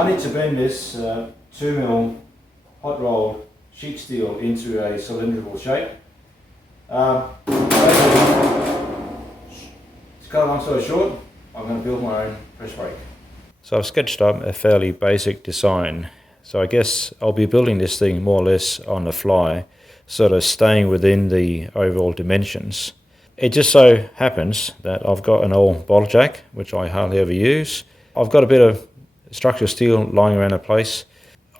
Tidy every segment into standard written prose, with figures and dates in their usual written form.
I need to bend this 2mm hot rolled sheet steel into a cylindrical shape. To cut a long story short, I'm going to build my own press brake. So I've sketched up a fairly basic design. So I guess I'll be building this thing more or less on the fly, sort of staying within the overall dimensions. It just so happens that I've got an old bottle jack, which I hardly ever use. I've got a bit of structural steel lying around the place.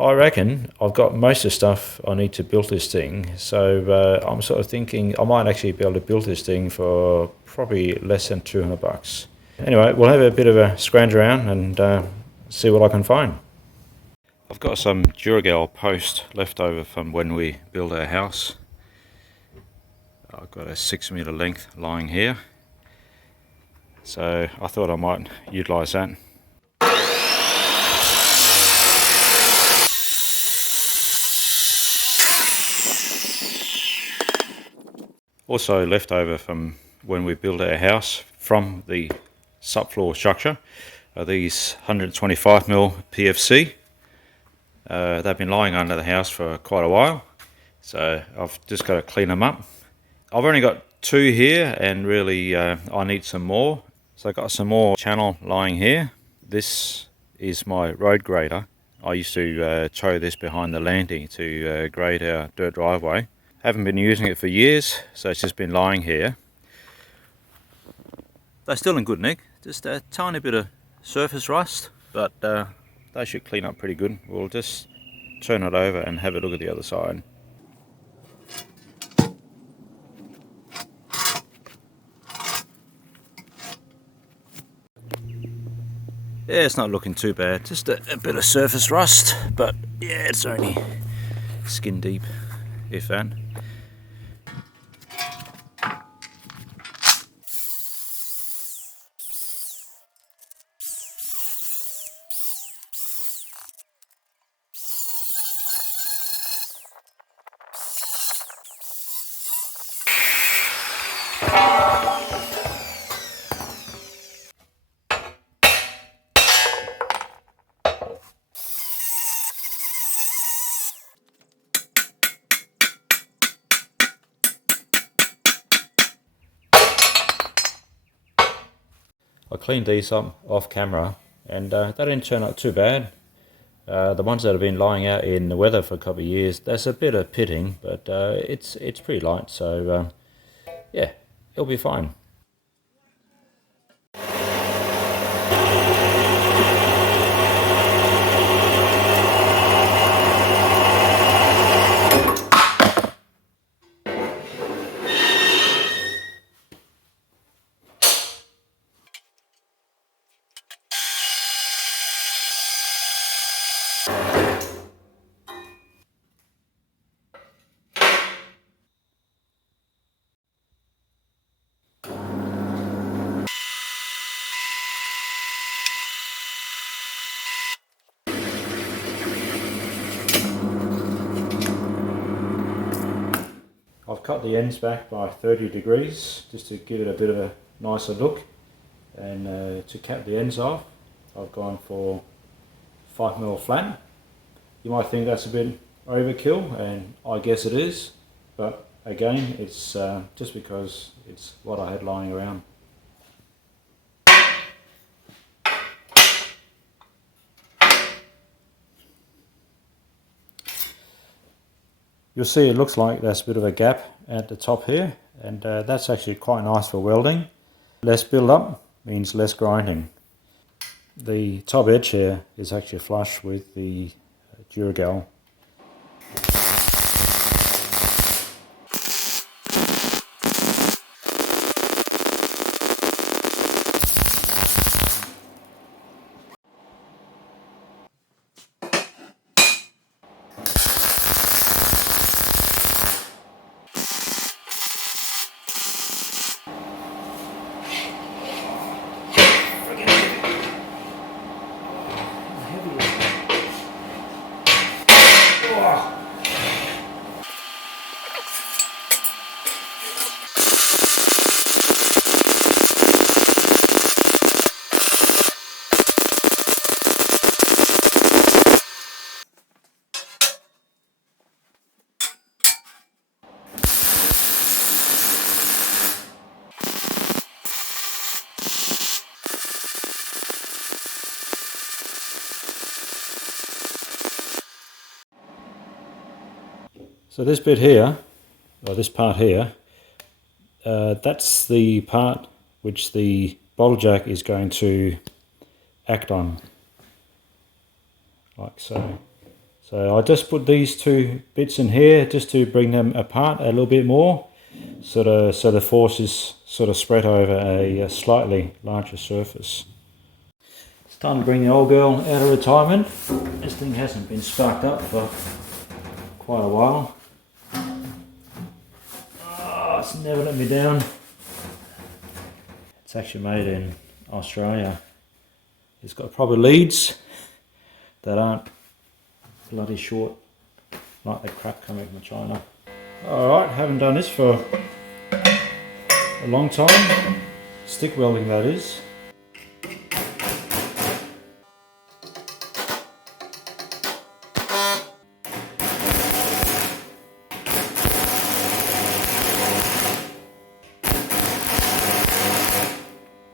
I reckon I've got most of the stuff I need to build this thing, so I'm sort of thinking I might actually be able to build this thing for probably less than $200. Anyway, we'll have a bit of a scrounge around and see what I can find. I've got some Duragel post left over from when we built our house. I've got a 6 meter length lying here, so I thought I might utilise that. Also left over from when we built our house from the subfloor structure are these 125mm PFC. They've been lying under the house for quite a while, so I've just got to clean them up. I've only got 2 here, and really I need some more. So I've got some more channel lying here. This is my road grader. I used to tow this behind the landing to grade our dirt driveway. Haven't been using it for years, so it's just been lying here. They're still in good nick, just a tiny bit of surface rust, but they should clean up pretty good. We'll just turn it over and have a look at the other side. Yeah, it's not looking too bad, just a bit of surface rust, but yeah, it's only skin deep, if that. I cleaned these up off camera, and they didn't turn out too bad. The ones that have been lying out in the weather for a couple of years, there's a bit of pitting, but it's pretty light, so yeah, it'll be fine. I've cut the ends back by 30 degrees just to give it a bit of a nicer look, and to cap the ends off I've gone for 5mm flat. You might think that's a bit overkill, and I guess it is, but again it's just because it's what I had lying around. You'll see it looks like there's a bit of a gap at the top here, and that's actually quite nice for welding. Less build up means less grinding. The top edge here is actually flush with the Duragel. So this bit here, or this part here, that's the part which the bottle jack is going to act on, like so. So I just put these two bits in here just to bring them apart a little bit more, so the force is sort of spread over a slightly larger surface. It's time to bring the old girl out of retirement. This thing hasn't been sparked up for quite a while. Oh, it's never let me down. It's actually made in Australia. It's got proper leads that aren't bloody short like the crap coming from China. Alright, haven't done this for a long time. Stick welding, that is.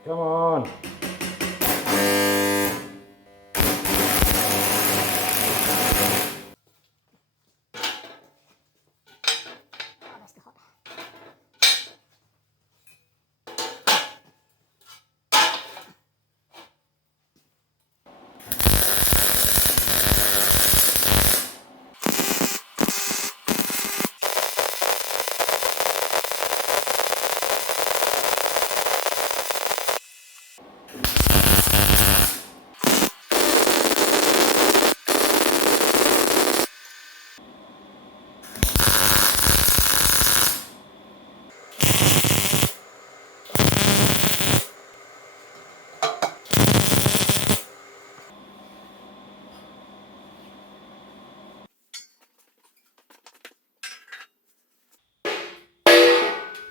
Come on.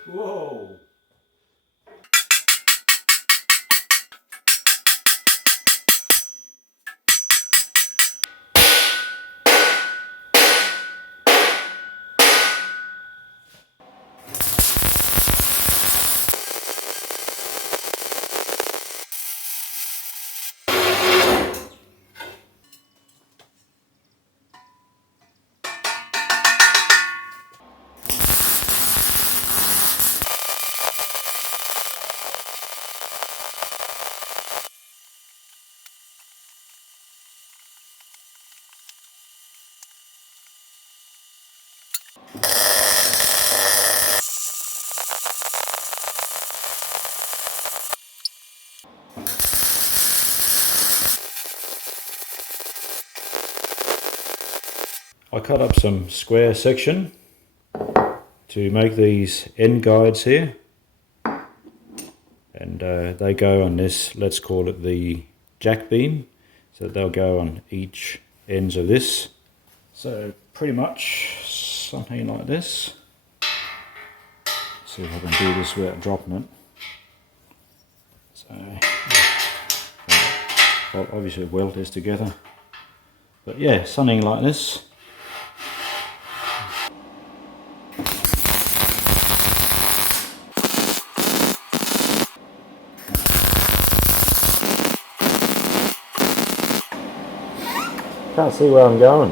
Whoa! I cut up some square section to make these end guides here, and they go on this, let's call it the jack beam, so they'll go on each ends of this. So pretty much something like this. See if I can do this without dropping it. So I'll obviously weld this together, but yeah, something like this. Can't see where I'm going.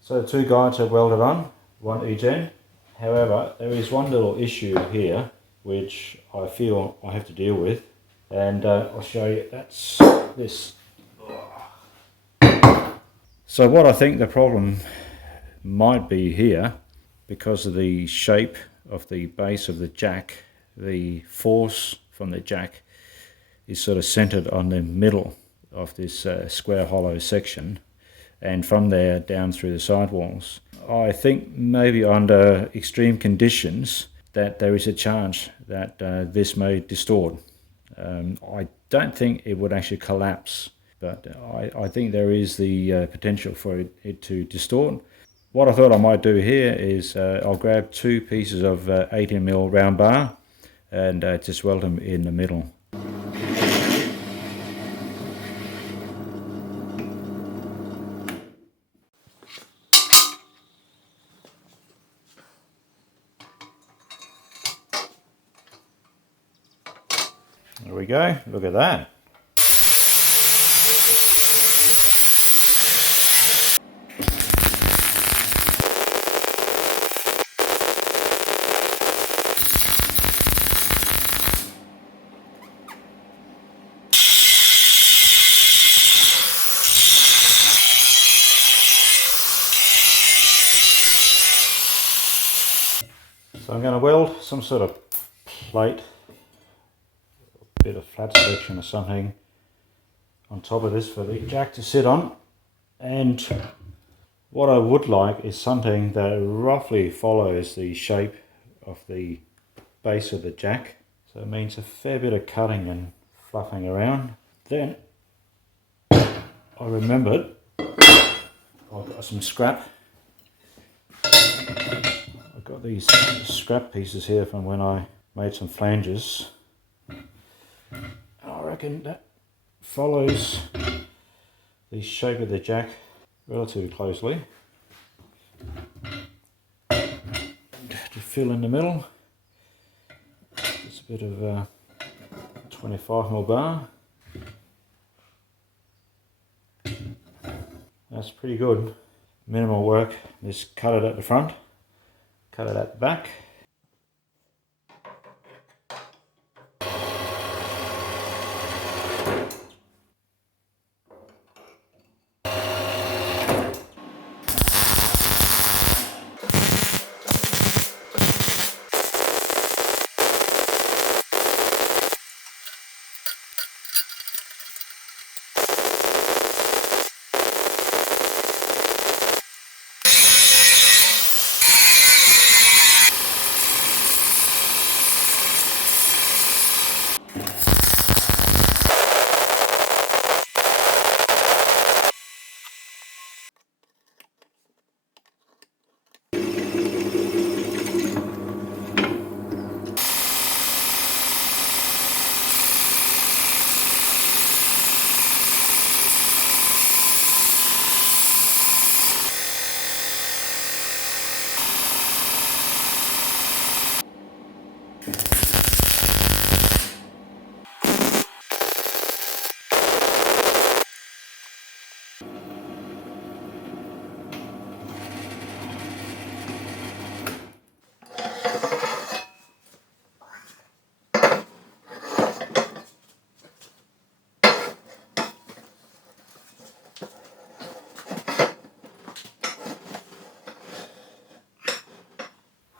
So the two guides are welded on, one each end. However, there is one little issue here which I feel I have to deal with, and I'll show you. That's this. So what I think the problem might be here, because of the shape of the base of the jack, the force from the jack is sort of centered on the middle of this square hollow section, and from there down through the sidewalls. I think maybe under extreme conditions that there is a chance that this may distort. I don't think it would actually collapse, but I think there is the potential for it to distort. What I thought I might do here is I'll grab two pieces of 18mm round bar and just weld them in the middle. we go, look at that. So I'm going to weld some sort of plate, a bit of flat section or something on top of this for the jack to sit on. And what I would like is something that roughly follows the shape of the base of the jack. So it means a fair bit of cutting and fluffing around. Then I remembered I've got some scrap. I've got these scrap pieces here from when I made some flanges. I reckon that follows the shape of the jack relatively closely. To fill in the middle, just a bit of a 25mm bar. That's pretty good. Minimal work. Just cut it at the front, cut it at the back.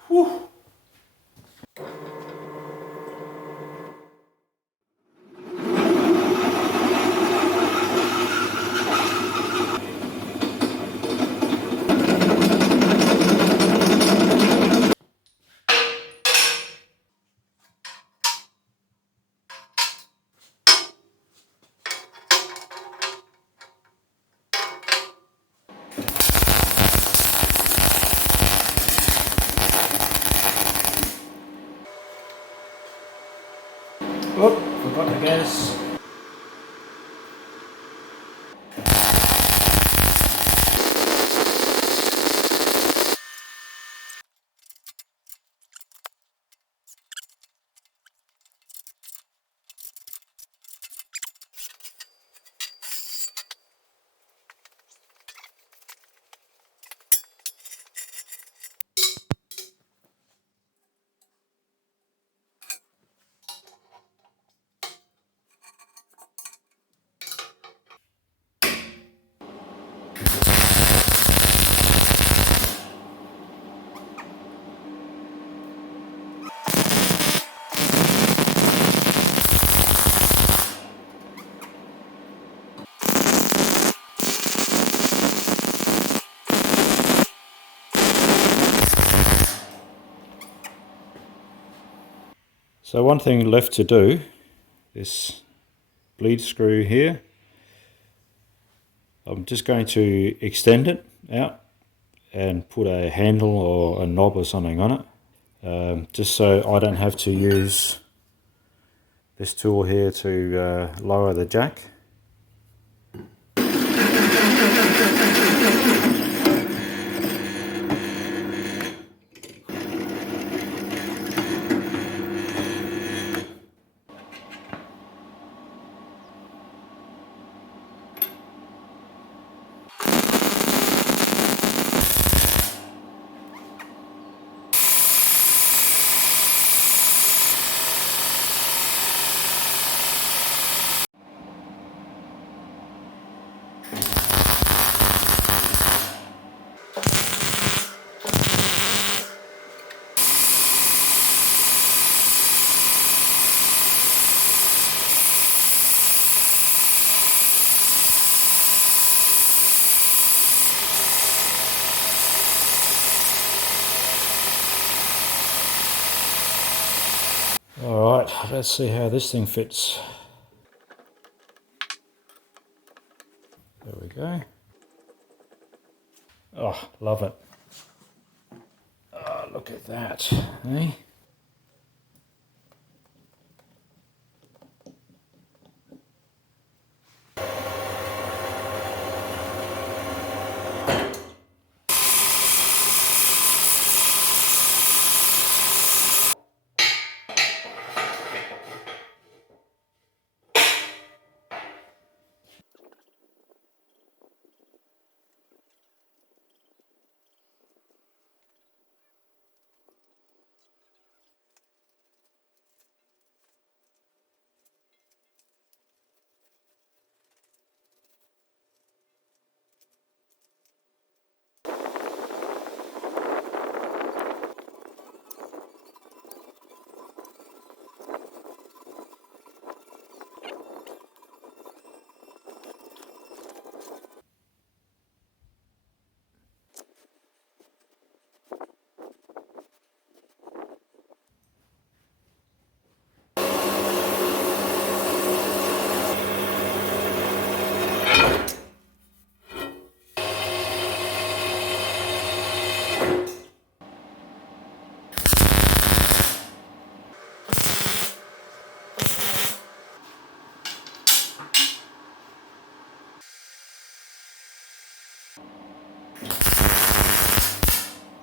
Whew. Oh, forgot the gas. So one thing left to do, this bleed screw here, I'm just going to extend it out and put a handle or a knob or something on it, just so I don't have to use this tool here to lower the jack. let's see how this thing fits. There we go. Oh, love it. Oh, look at that, eh?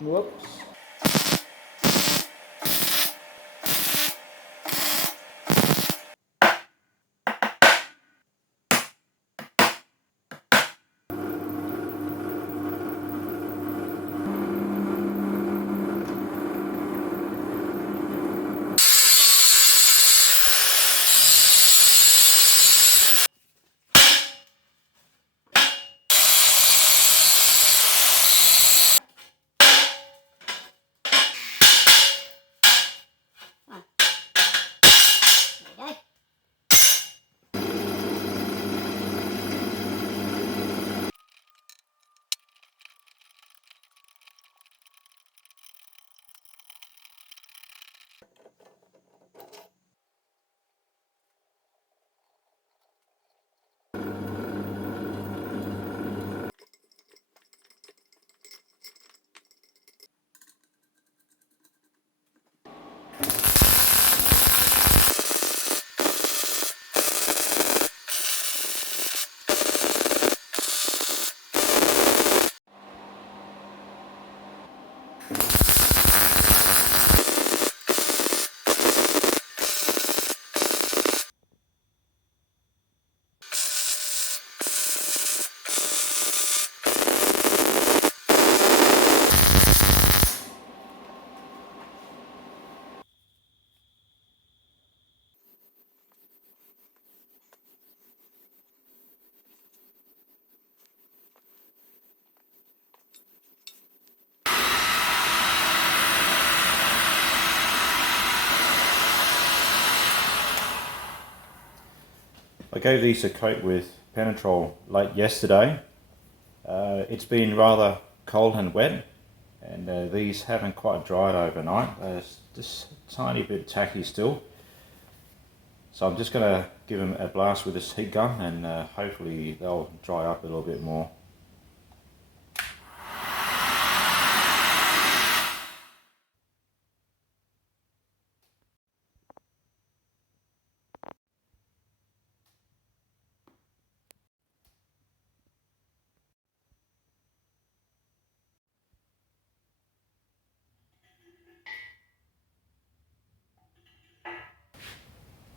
Whoops. I gave these a coat with Penetrol late yesterday. It's been rather cold and wet, and these haven't quite dried overnight. They're just a tiny bit tacky still. So I'm just going to give them a blast with this heat gun, and hopefully they'll dry up a little bit more.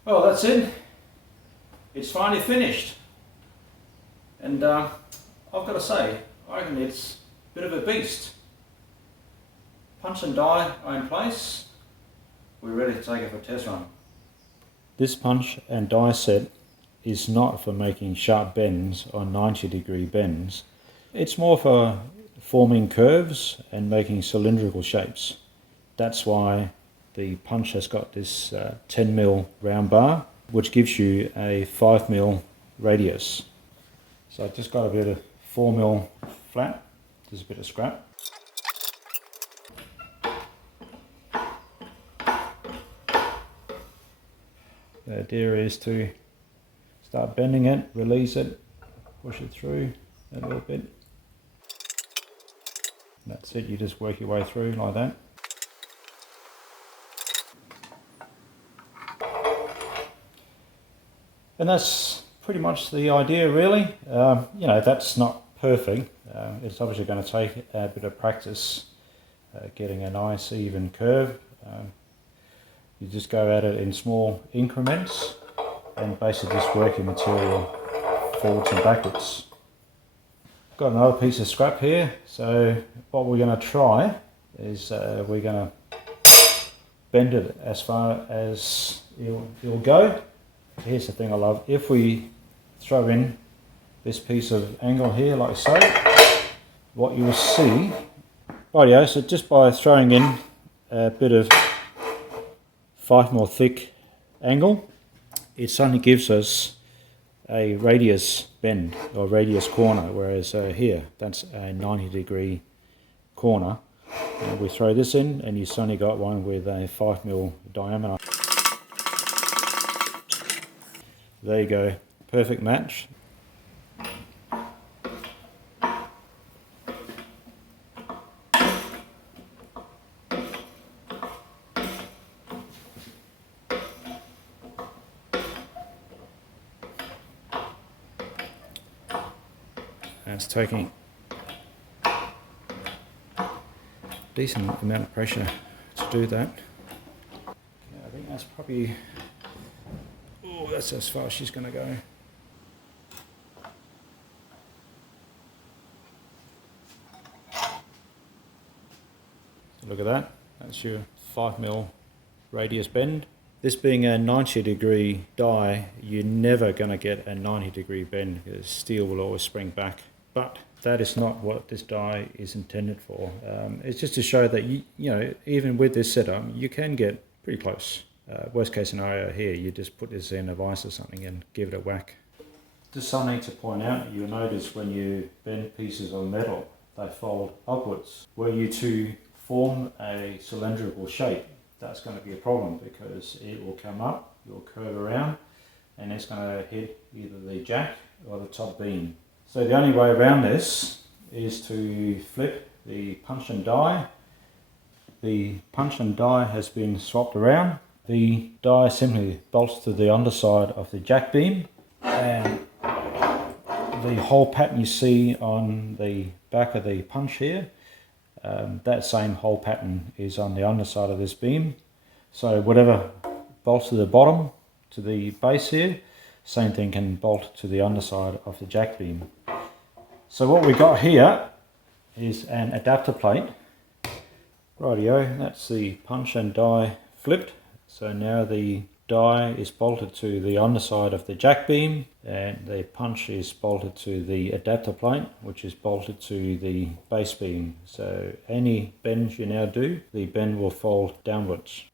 Well, that's it. It's finally finished. And I've got to say, I reckon it's a bit of a beast. Punch and die are in place. We're ready to take it for a test run. This punch and die set is not for making sharp bends or 90-degree bends. It's more for forming curves and making cylindrical shapes. That's why the punch has got this 10mm round bar, which gives you a 5mm radius. So I've just got a bit of 4mm flat, there's a bit of scrap. The idea is to start bending it, release it, push it through a little bit. That's it, you just work your way through like that. And that's pretty much the idea really. You know, that's not perfect. It's obviously going to take a bit of practice getting a nice even curve. You just go at it in small increments and basically just work your material forwards and backwards. Got another piece of scrap here, so what we're going to try is we're going to bend it as far as it'll go. Here's the thing I love, if we throw in this piece of angle here like so, what you'll see, rightio, so just by throwing in a bit of 5mm thick angle, it suddenly gives us a radius bend or radius corner, whereas here that's a 90-degree corner. We throw this in and you suddenly got one with a 5mm diameter. There you go, perfect match. And it's taking a decent amount of pressure to do that. Okay, I think that's probably, oh, that's as far as she's going to go. So look at that, that's your 5mm radius bend. This being a 90-degree die, you're never going to get a 90-degree bend because steel will always spring back. But that is not what this die is intended for. It's just to show that you know, even with this setup, you can get pretty close. Worst case scenario here, you just put this in a vise or something and give it a whack. Just something to point out, you'll notice when you bend pieces of metal, they fold upwards. Were you to form a cylindrical shape, that's going to be a problem because it will come up, you'll curve around, and it's going to hit either the jack or the top beam. So the only way around this is to flip the punch and die. The punch and die has been swapped around. The die simply bolts to the underside of the jack beam, and the hole pattern you see on the back of the punch here, that same hole pattern is on the underside of this beam. So whatever bolts to the bottom, to the base here, same thing can bolt to the underside of the jack beam. So what we got here is an adapter plate. Rightio, that's the punch and die flipped. So now the die is bolted to the underside of the jack beam and the punch is bolted to the adapter plate, which is bolted to the base beam. So any bend you now do, the bend will fold downwards.